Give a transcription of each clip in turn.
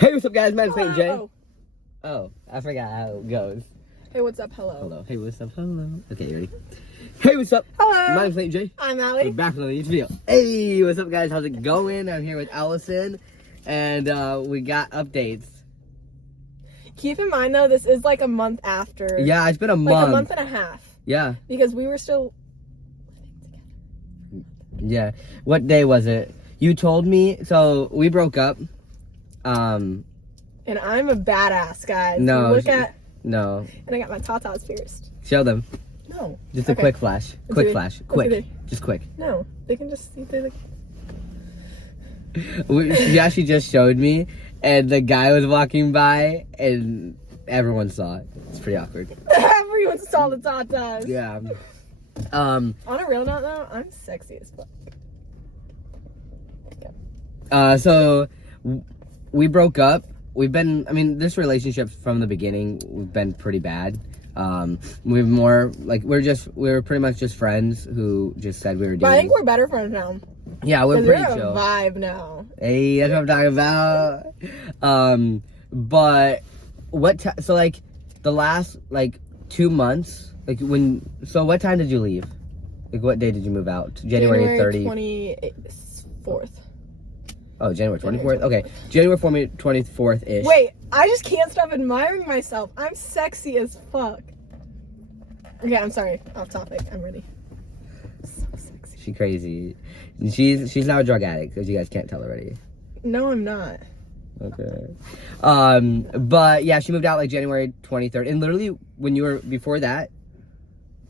Hey, what's up, guys? My name's St. J. Oh. Oh, I forgot how it goes. Hey, what's up? Hello. Hello. Hey, what's up? Hello. Okay, you ready? Hey, what's up? Hello. My name's St. J. I'm We're Allie. back with another YouTube video. Hey, what's up, guys? How's it going? I'm here with Allison, and we got updates. Keep in mind, though, this is like a month after. Yeah, it's been a month. Like a month and a half. Yeah. Because we were still living together. Yeah. What day was it? You told me, so we broke up. And I'm a badass, guys. No. Look at. No. And I got my tatas pierced. Show them. No. Just a quick flash. Quick flash. Quick. Just quick. No. They can just see through She actually just showed me, and the guy was walking by, and everyone saw it. It's pretty awkward. Everyone saw the tatas. Yeah. On a real note, though, I'm sexy as fuck. So we broke up. We've been, I mean, this relationship from the beginning, we've been pretty bad. We're more like, we're pretty much just friends who just said we were doing. But I think we're better friends now. Yeah, we're pretty we're chill. A vibe now. Hey, that's what I'm talking about. But so like the last like 2 months, like what time did you leave? Like what day did you move out? January 24th. Oh, January 24th? Okay. January 24th-ish. Wait, I just can't stop admiring myself. I'm sexy as fuck. Okay, I'm sorry. Off topic. I'm ready. So sexy. She crazy. She's now a drug addict, as you guys can't tell already. No, I'm not. Okay. But yeah, she moved out like January 23rd. And literally, when you were before that,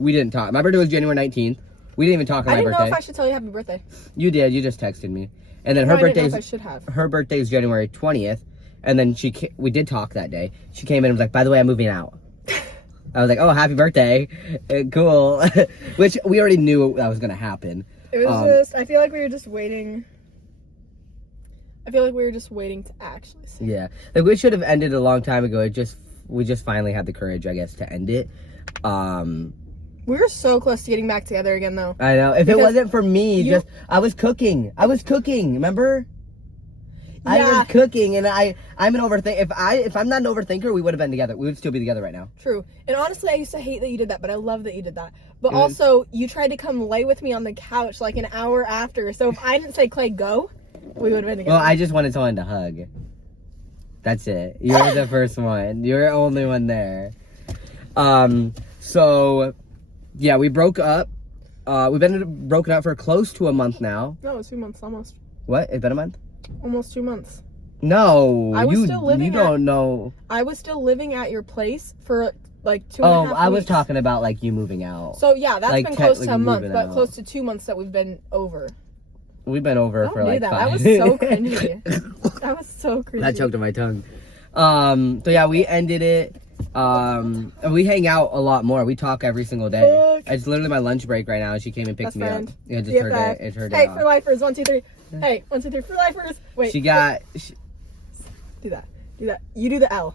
we didn't talk. My birthday was January 19th. We didn't even talk on my birthday. I didn't know if I should tell you happy birthday. You did. You just texted me. And then I didn't know if I should have. Her birthday is January 20th. And then we did talk that day. She came in and was like, by the way, I'm moving out. I was like, oh, happy birthday. Cool. Which we already knew that was going to happen. It was I feel like we were just waiting. I feel like we were just waiting to actually say. Yeah. Like, we should have ended a long time ago. We just finally had the courage, I guess, to end it. We were so close to getting back together again, though. I know. If it wasn't for me, I was cooking. Remember? Yeah. I was cooking, and I'm an overthinker. If I'm not an overthinker, we would have been together. We would still be together right now. True. And honestly, I used to hate that you did that, but I love that you did that. But also, you tried to come lay with me on the couch like an hour after. So if I didn't say, Clay, go, we would have been together. Well, I just wanted someone to hug. That's it. You were the first one. You were the only one there. So, yeah, we broke up. We've been broken up for close to a month now. No, 2 months almost. What? It's been a month? Almost 2 months. No, you don't know. I was still living at your place for like 2.5 weeks. Oh, I was talking about like you moving out. So yeah, that's like, been close to a month, but out. close to 2 months that we've been over. We've been over for like 5. That was so cringy. That was so cringy. That choked on my tongue. So yeah, we ended it. And we hang out a lot more. We talk every single day. Fuck. It's literally my lunch break right now, and she came and picked me up. Yeah, just her day. It's her day. Hey, off. for lifers, 1, 2, 3. Hey, 1, 2, 3 for lifers. Wait. Do that. Do that. You do the L.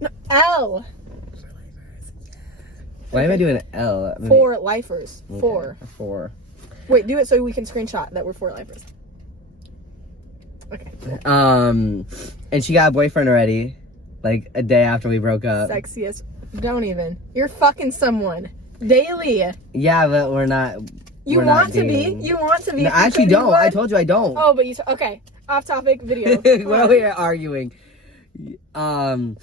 No, L. Why am I doing an L? For lifers. Okay. 4. Wait, do it so we can screenshot that we're 4 lifers. Okay. Cool. And she got a boyfriend already, like a day after we broke up. Sexiest. Don't even. You're fucking someone daily. Yeah, but we're not. You want to be. You want to be. No, I actually don't. I told you I don't. Oh, but okay. Off topic video. Well, we are arguing. So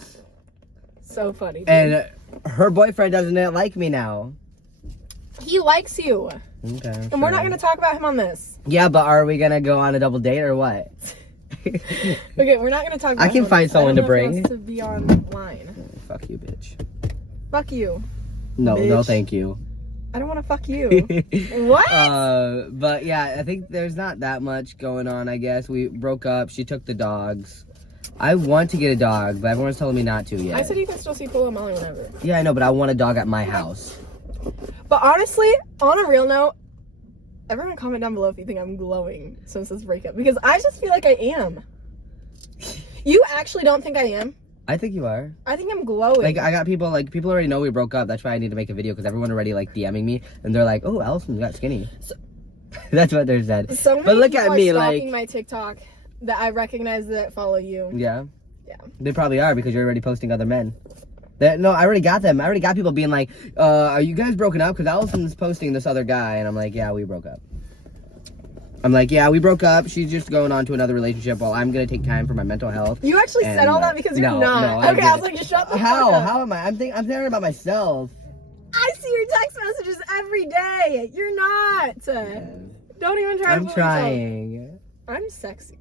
funny. Dude. And her boyfriend doesn't like me now. He likes you. Okay. And we're not going to talk about him on this. Yeah, but are we going to go on a double date or what? Okay, we're not going to talk about I can find someone to bring. He wants to be online. Fuck you, bitch. Fuck you. No, bitch. No, thank you. I don't want to fuck you. What? But yeah, I think there's not that much going on, I guess. We broke up. She took the dogs. I want to get a dog, but everyone's telling me not to yet. I said you can still see Polo and Molly whenever. Yeah, I know, but I want a dog at my house. But honestly, on a real note, everyone comment down below if you think I'm glowing since this breakup. Because I just feel like I am. You actually don't think I am? I think you are. I think I'm glowing. Like, I got people already know we broke up. That's why I need to make a video, because everyone already, like, DMing me. And they're like, oh, Allison got skinny. That's what they said. So but look at me, stalking like... my TikTok. that I recognize that follow you. Yeah. Yeah. They probably are because you're already posting other men. No, I already got them. I already got people being like, are you guys broken up? Because Allison's posting this other guy. And I'm like, yeah, we broke up. I'm like, yeah, we broke up. She's just going on to another relationship while I'm going to take time for my mental health. You actually said all that because you're not. No, okay, I was like, just shut the fuck up. How am I? I'm thinking about myself. I see your text messages every day. You're not. Don't even try to I'm fool trying. yourself. I'm sexy.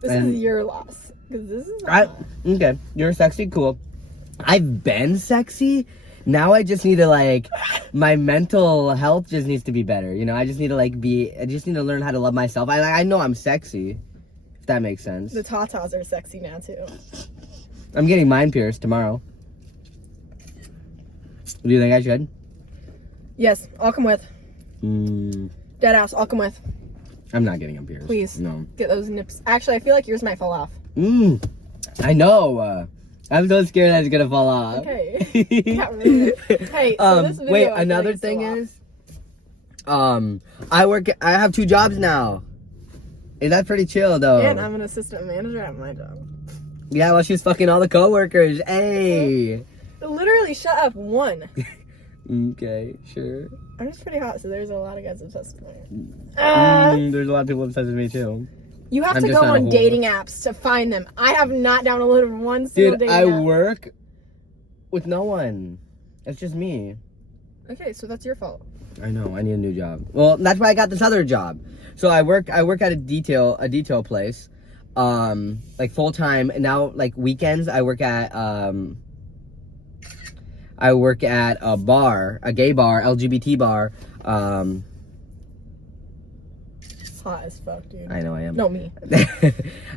This is your loss. Because this is okay, you're sexy, cool. I've been sexy. Now I just need to like, my mental health just needs to be better. You know, I just need to like I just need to learn how to love myself. I know I'm sexy, if that makes sense. The tatas are sexy now too. I'm getting mine pierced tomorrow. Do you think I should? Yes, I'll come with. Deadass, I'll come with. I'm not getting them pierced. Please. No. Get those nips. Actually, I feel like yours might fall off. I know. I'm so scared that it's gonna fall off. Okay. Hey, so this video, wait, another thing is, I have 2 jobs now. Is that pretty chill though? And I'm an assistant manager at my job. Yeah, well, she's fucking all the coworkers. Hey. Literally, shut up. 1. Okay, sure. I'm just pretty hot, so there's a lot of guys obsessed with me. There's a lot of people obsessed with me too. You have to go on dating apps to find them. I have not downloaded one single dating app. Dude, I work with no one. It's just me. Okay, so that's your fault. I know. I need a new job. Well, that's why I got this other job. So I work at a detail place, like full time. And now, like weekends, I work at a bar, a gay bar, LGBT bar. Hot as fuck, dude. I know I am. No, me.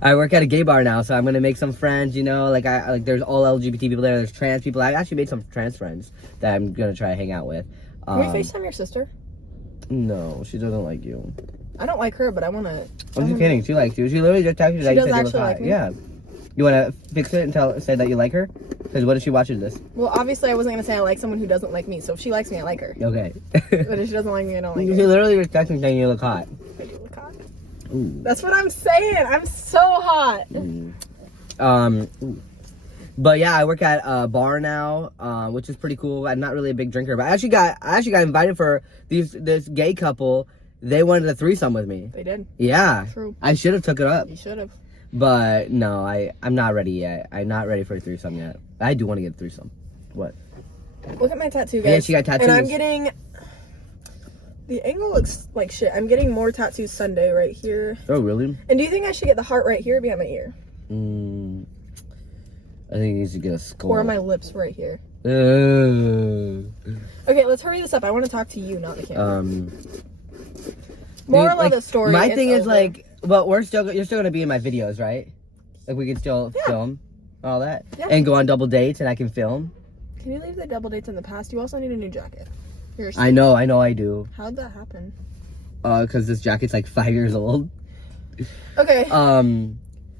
I work at a gay bar now, so I'm gonna make some friends. You know, like there's all LGBT people there. There's trans people. I actually made some trans friends that I'm gonna try to hang out with. Can we FaceTime your sister? No, she doesn't like you. I don't like her, but I wanna. I'm just kidding. She likes you. She literally just texted you that you said you look hot. Like me? Yeah. You wanna fix it and say that you like her? Because what if she watches this? Well, obviously I wasn't gonna say I like someone who doesn't like me. So if she likes me, I like her. Okay. But if she doesn't like me, I don't like her. She literally was texting saying you look hot. I do look hot. Ooh. That's what I'm saying. I'm so hot. But yeah, I work at a bar now, which is pretty cool. I'm not really a big drinker, but I actually got invited for this gay couple. They wanted a threesome with me. They did. Yeah. True. I should have took it up. You should have. But no, I'm not ready yet. I'm not ready for a threesome yet. I do want to get a threesome. What? Look at my tattoo, guys. Yeah, she got tattoos. And I'm getting... The angle looks like shit. I'm getting more tattoos Sunday right here. Oh, really? And do you think I should get the heart right here or behind my ear? I think he needs to get a skull. Or my lips right here. Okay, let's hurry this up. I want to talk to you, not the camera. Moral of the story. My thing is like, well, you're still gonna be in my videos, right? Like we can still film all that and go on double dates, and I can film. Can you leave the double dates in the past? You also need a new jacket. I know, I do. How'd that happen? Because this jacket's like 5 years old. Okay.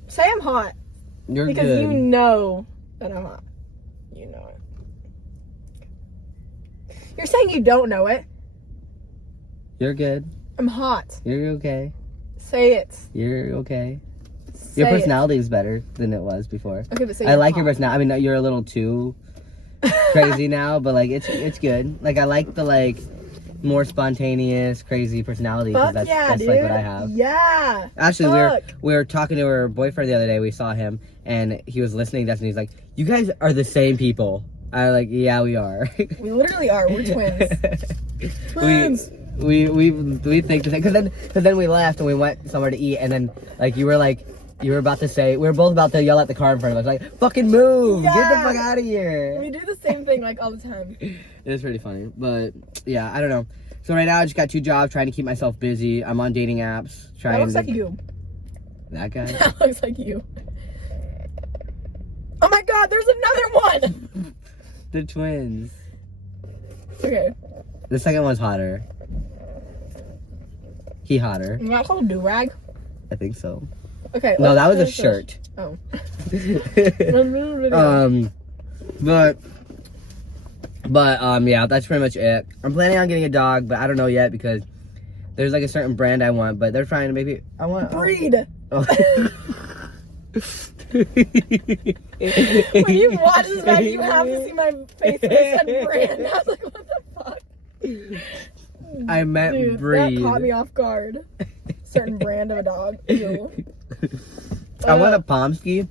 Say I'm hot. You're because good. You know that I'm hot. You know it. You're saying you don't know it. You're good. I'm hot. You're okay. Say it. You're okay. Say your personality is better than it was before. Okay, but say I like hot. your personality. I mean, you're a little too crazy now, but like it's good. Like I like the like more spontaneous, crazy personality. Fuck that's dude. like what I have. Yeah. Actually, we were talking to her boyfriend the other day. We saw him, and he was listening to us, and he's like, "You guys are the same people." I was like, "Yeah, we are." We literally are. We're twins. Twins. We think the same. Cause then we left and we went somewhere to eat, and then like you were about to say, we were both about to yell at the car in front of us, like, "Fucking move! Yeah. Get the fuck out of here!" We do the same thing like all the time. It is pretty funny, but yeah, I don't know. So right now I just got 2 jobs, trying to keep myself busy. I'm on dating apps. That looks like you. That guy? That looks like you. Oh my god, there's another one! The twins. Okay. The second one's hotter. He hotter. You got called a do-rag? I think so. Okay. No, that was a shirt. Oh. But yeah, that's pretty much it. I'm planning on getting a dog, but I don't know yet because there's like a certain brand I want, but they're trying to maybe I want breed. Oh. When you watch this back, you have to see my face. It said brand. I was like, what the fuck? I meant Dude, breed. that caught me off guard. Certain brand of a dog. Ew. I want a Pomsky.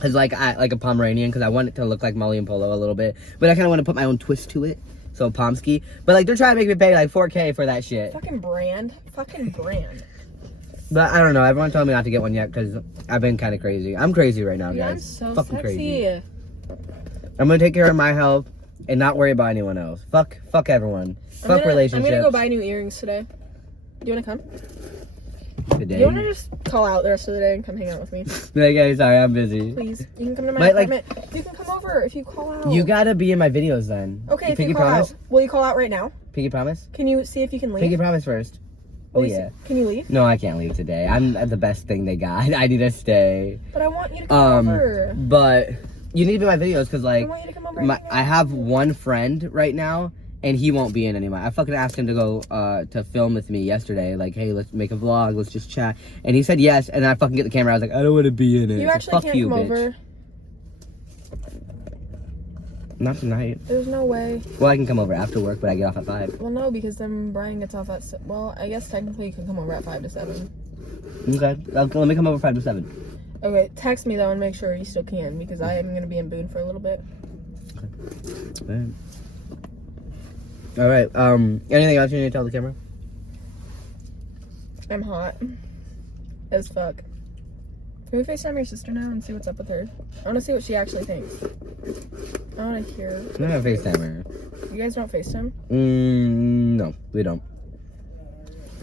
Cause like a Pomeranian, because I want it to look like Molly and Polo a little bit, but I kind of want to put my own twist to it. So Pomsky, but like they're trying to make me pay like $4K for that shit. Fucking brand. But I don't know. Everyone told me not to get one yet because I've been kind of crazy. I'm crazy right now, Yeah, guys. I'm so fucking sexy. crazy. I'm gonna take care of my health and not worry about anyone else. Fuck everyone. Fuck relationships. I'm gonna go buy new earrings today. Do you wanna come? Today. Do you wanna just call out the rest of the day and come hang out with me? Like, hey, sorry, I'm busy. Please, you can come to my apartment. You can come over if you call out. You gotta be in my videos then. Okay, if Pinky you call promise? out. Will you call out right now? Pinky promise? Can you see if you can leave? Pinky promise first. Oh yeah. Can you leave? No, I can't leave today. I'm the best thing they got. I need to stay. But I want you to come over. But you need to be in my videos because like I want you to come over. I have one friend right now and he won't be in anymore. I fucking asked him to go to film with me yesterday. Like, hey, let's make a vlog. Let's just chat. And he said yes. And I fucking get the camera. I was like, I don't want to be in it. You actually Fuck can't you, come bitch. over. Not tonight. There's no way. Well, I can come over after work, but I get off at 5. Well, no, because then Brian gets off at. Well, I guess technically you can come over at 5 to 7. Okay. Let me come over 5 to 7. Okay, text me though and make sure you still can because I am gonna be in Boone for a little bit. Okay. All right. Anything else you need to tell the camera? I'm hot as fuck. Can we FaceTime your sister now and see what's up with her? I want to see what she actually thinks. I want to hear. I'm not gonna FaceTime her. You guys don't FaceTime? No, we don't.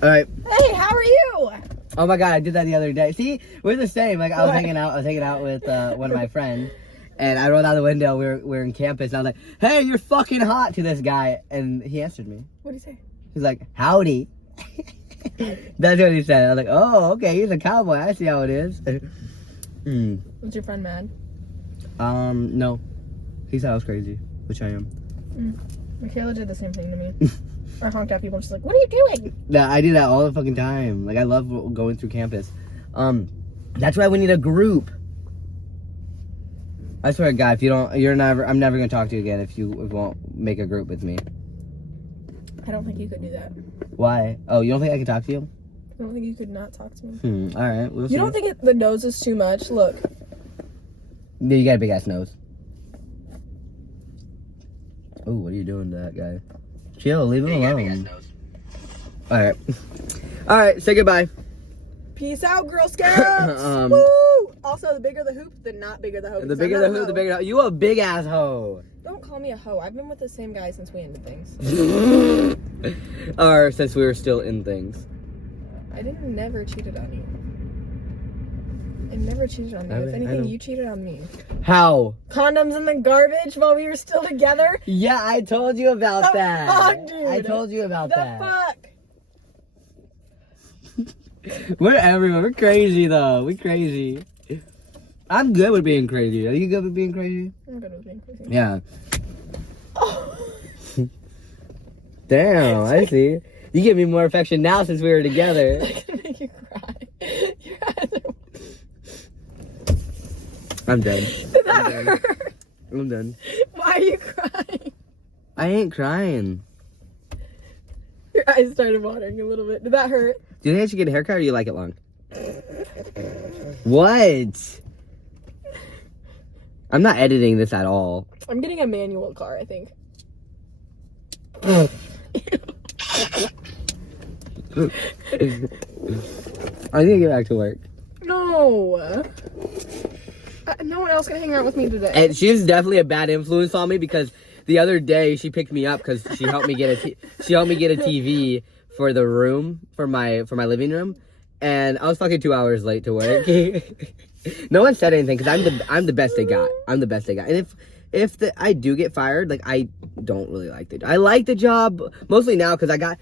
All right. Hey, how are you? Oh my god, I did that the other day. See, we're the same. Like I was hanging out with one of my friends, and I rolled out the window. We're in campus. And I was like, "Hey, you're fucking hot" to this guy, and he answered me. What did he say? He's like, "Howdy." That's what he said. I was like, "Oh, okay, he's a cowboy. I see how it is." Was your friend mad? No. He said I was crazy, which I am. Michaela did the same thing to me. I honked at people and she's like, what are you doing? Yeah, I do that all the fucking time. Like, I love going through campus. That's why we need a group. I swear to God, if you don't, I'm never gonna talk to you again if you won't make a group with me. I don't think you could do that. Why? Oh, you don't think I can talk to you? I don't think you could not talk to me. All right. We'll see. You don't think the nose is too much? Look. Yeah, you got a big ass nose. Oh, what are you doing to that guy? Chill, leave him alone. Alright. Alright, say goodbye. Peace out, Girl Scouts! Woo! Also, the bigger the hoop, the not bigger the hoe. The bigger the hoop, the bigger the hoe. You a big ass hoe. Don't call me a hoe. I've been with the same guy since we ended things. Or since we were still in things. I never cheated on you. I never cheated on you. If anything, you cheated on me. How? Condoms in the garbage while we were still together? Yeah, I told you about that. Fuck, dude. I told you about that. Fuck? We're everywhere. We're crazy, though. We're crazy. I'm good with being crazy. Are you good with being crazy? I'm good with being crazy. Yeah. Oh. Damn, I see. You give me more affection now since we were together. I can make you cry. Your eyes are... I'm done. Did that hurt? I'm done. Why are you crying? I ain't crying. Your eyes started watering a little bit. Did that hurt? Do you think I should get a haircut or you like it long? What? I'm not editing this at all. I'm getting a manual car, I think. I need to get back to work. No. No one else can hang out with me today. And she's definitely a bad influence on me because the other day she picked me up because she helped me get a TV for the room for my living room, and I was fucking 2 hours late to work. No one said anything because I'm the best they got. I'm the best they got. And if I do get fired, like I don't really like the job. I like the job mostly now because I got.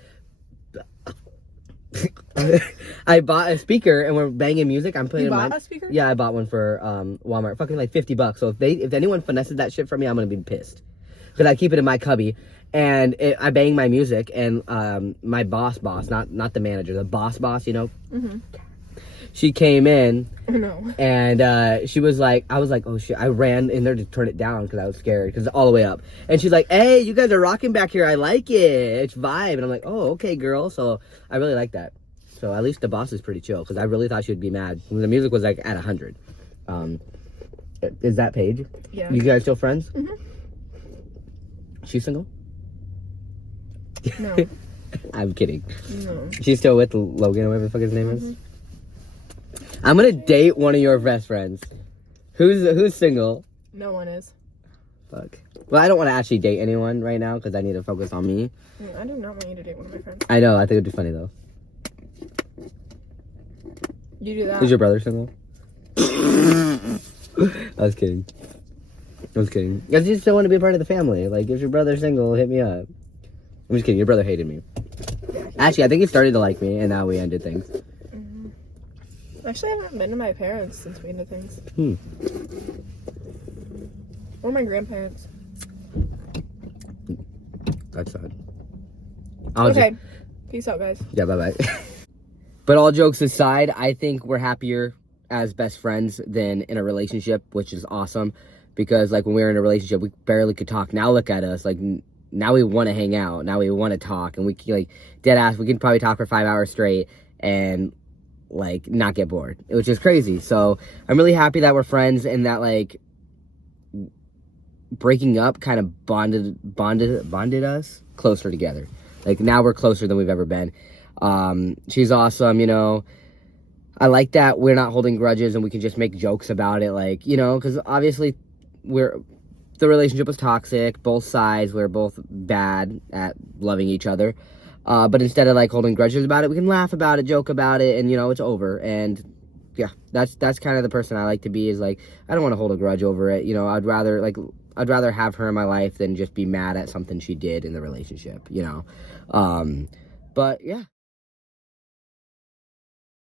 I bought a speaker and we're banging music. I'm playing. You bought a speaker? Yeah, I bought one for Walmart. Fucking like $50. So if anyone finesses that shit for me, I'm gonna be pissed. Because I keep it in my cubby, and I bang my music. And my boss, not the manager, the boss, you know. she came in. Oh, no. And she was like, I was like, oh shit. I ran in there to turn it down because I was scared because it's all the way up. And she's like, hey, you guys are rocking back here. I like it. It's vibe. And I'm like, oh, okay, girl. So I really like that. So at least the boss is pretty chill because I really thought she would be mad when the music was like at 100. Is that Paige? Yeah. You guys still friends? Mm-hmm. She's single? No. I'm kidding. No. She's still with Logan or whatever the fuck his name is? Mm-hmm. I'm gonna date one of your best friends. Who's single? No one is. Fuck. Well, I don't want to actually date anyone right now because I need to focus on me. I do not want you to date one of my friends. I know. I think it'd be funny though. You do that. Is your brother single? I was kidding. I just still want to be a part of the family. Like, if your brother's single, hit me up. I'm just kidding. Your brother hated me. Actually, I think he started to like me, and now we ended things. Actually, I haven't been to my parents since we ended things. Or my grandparents. That's sad. Okay. Peace out, guys. Yeah, bye-bye. But all jokes aside, I think we're happier as best friends than in a relationship, which is awesome. Because, like, when we were in a relationship, we barely could talk. Now look at us. Like, now we want to hang out. Now we want to talk. And we, like, dead ass, we can probably talk for 5 hours straight and, like, not get bored. Which is crazy. So, I'm really happy that we're friends and that, like, breaking up kind of bonded us closer together. Like, now we're closer than we've ever been. She's awesome, you know. I like that we're not holding grudges and we can just make jokes about it, like, you know, because obviously the relationship was toxic. Both sides were both bad at loving each other. But instead of, like, holding grudges about it, we can laugh about it, joke about it, and, you know, it's over. And yeah, that's kind of the person I like to be, is like, I don't want to hold a grudge over it. You know, I'd rather have her in my life than just be mad at something she did in the relationship, you know. But yeah.